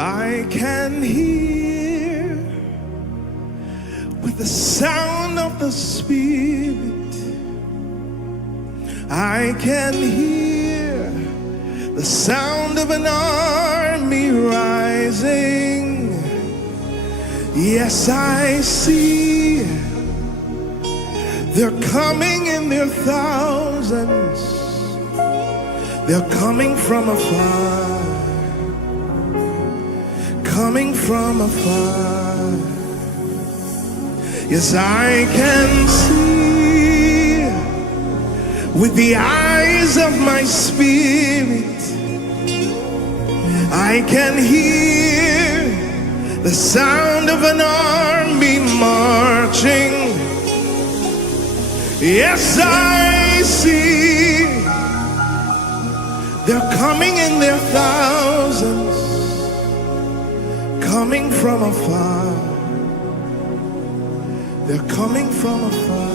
I can hear with the sound of the Spirit. I can hear the sound of an army rising. Yes, I see they're coming in their thousands. They're coming from afar, coming from afar. Yes, I can see with the eyes of my spirit. I can hear the sound of an army marching. Yes, I see they're coming in their thousands, coming from afar. They're coming from afar.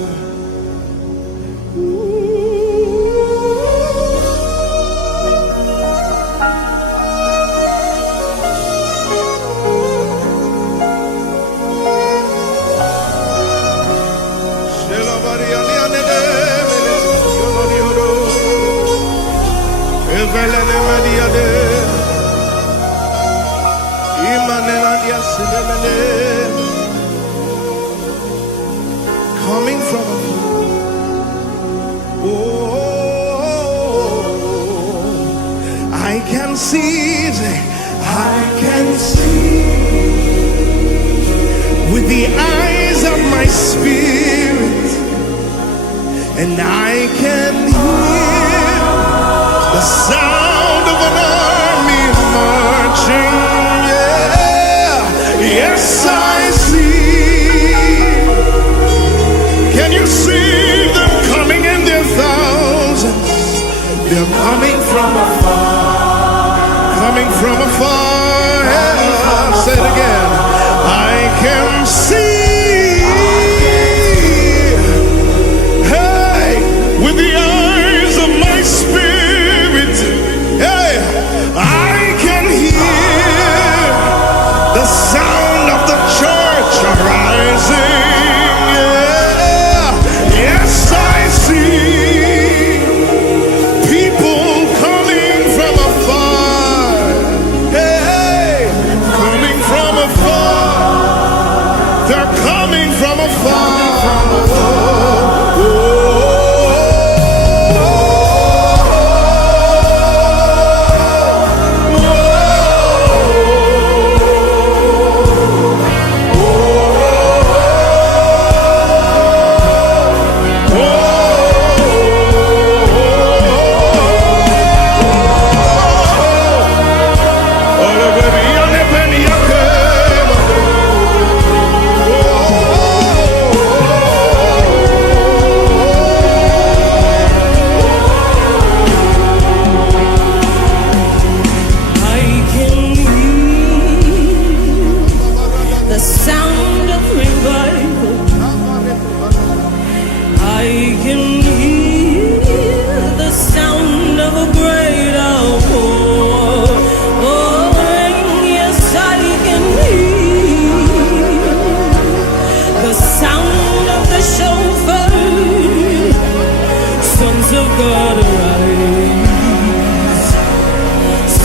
Coming from afar. Oh, I can see, I can see with the eyes of my spirit, and I can hear the sound of an army marching. Yeah, yes, I see. Can you see them coming in their thousands? They're coming from afar, coming from afar. Yeah, say it again. I can see, hey, with the eyes of my spirit. Hey, I can hear the sound of the church arising.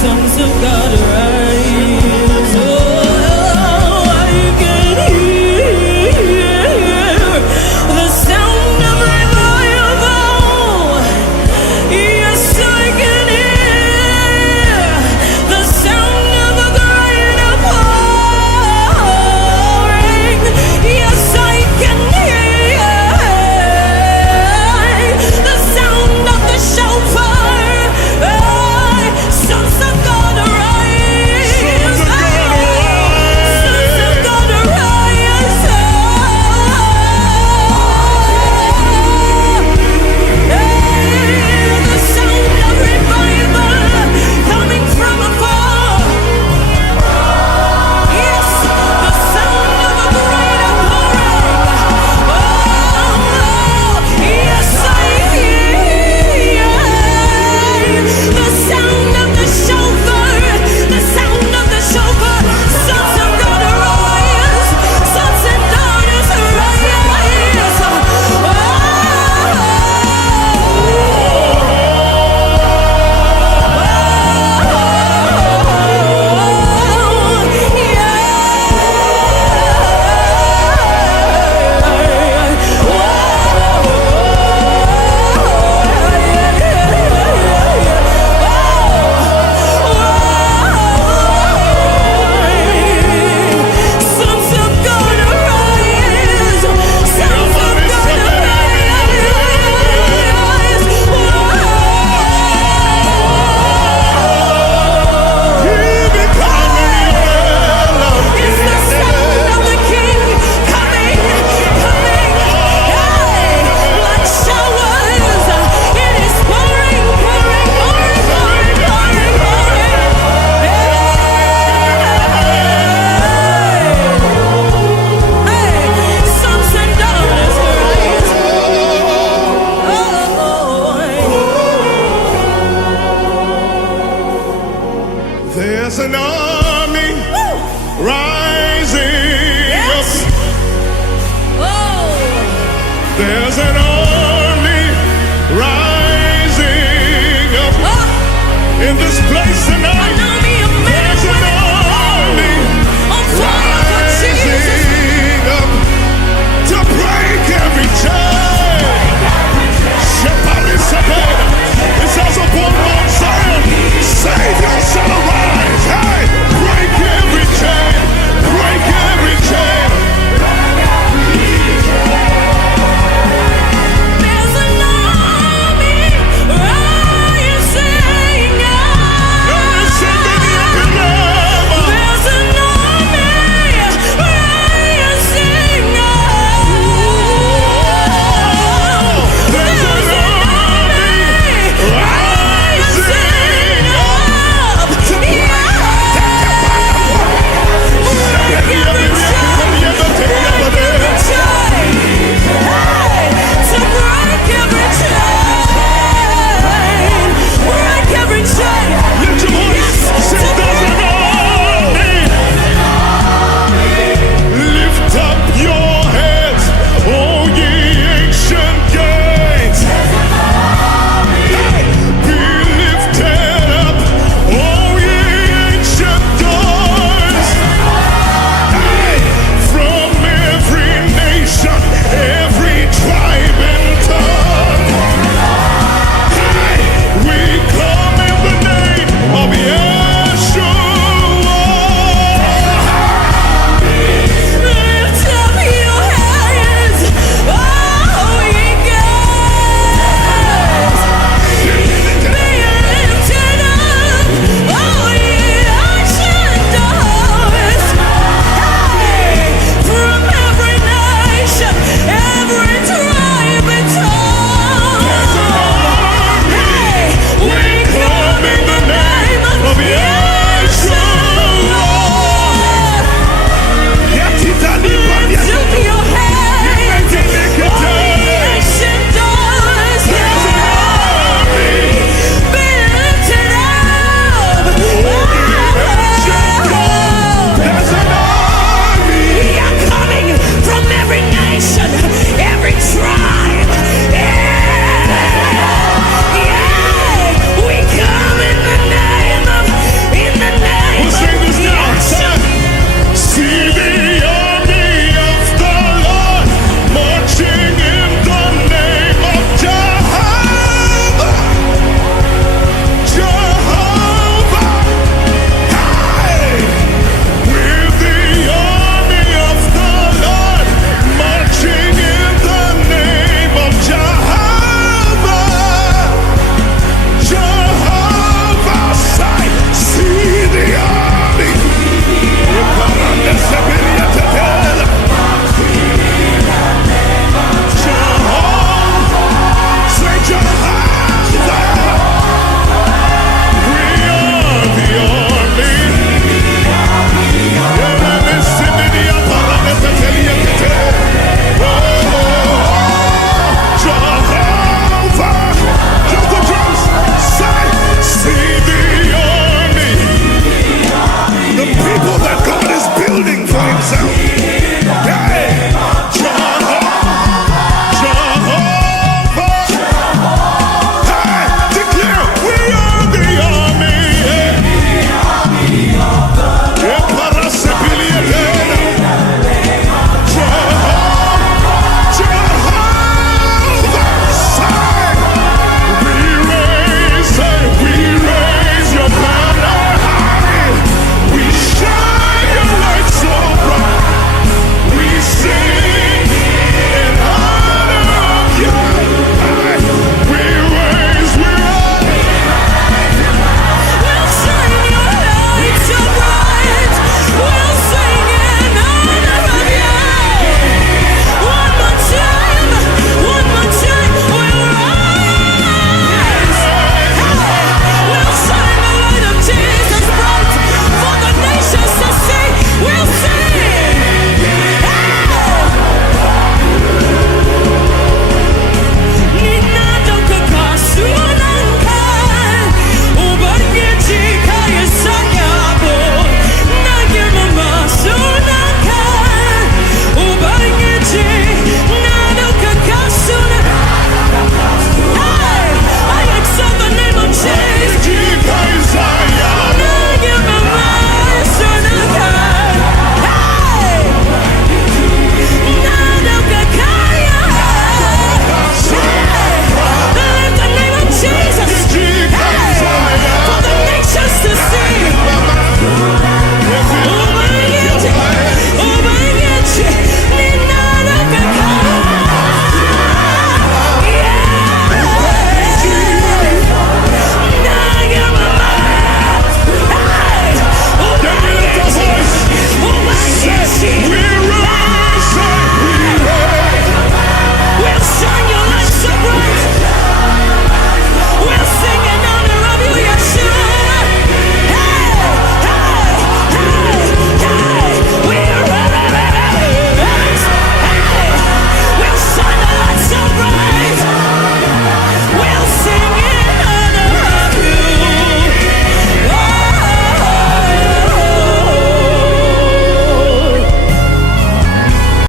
Sons of God arise. There's an army rising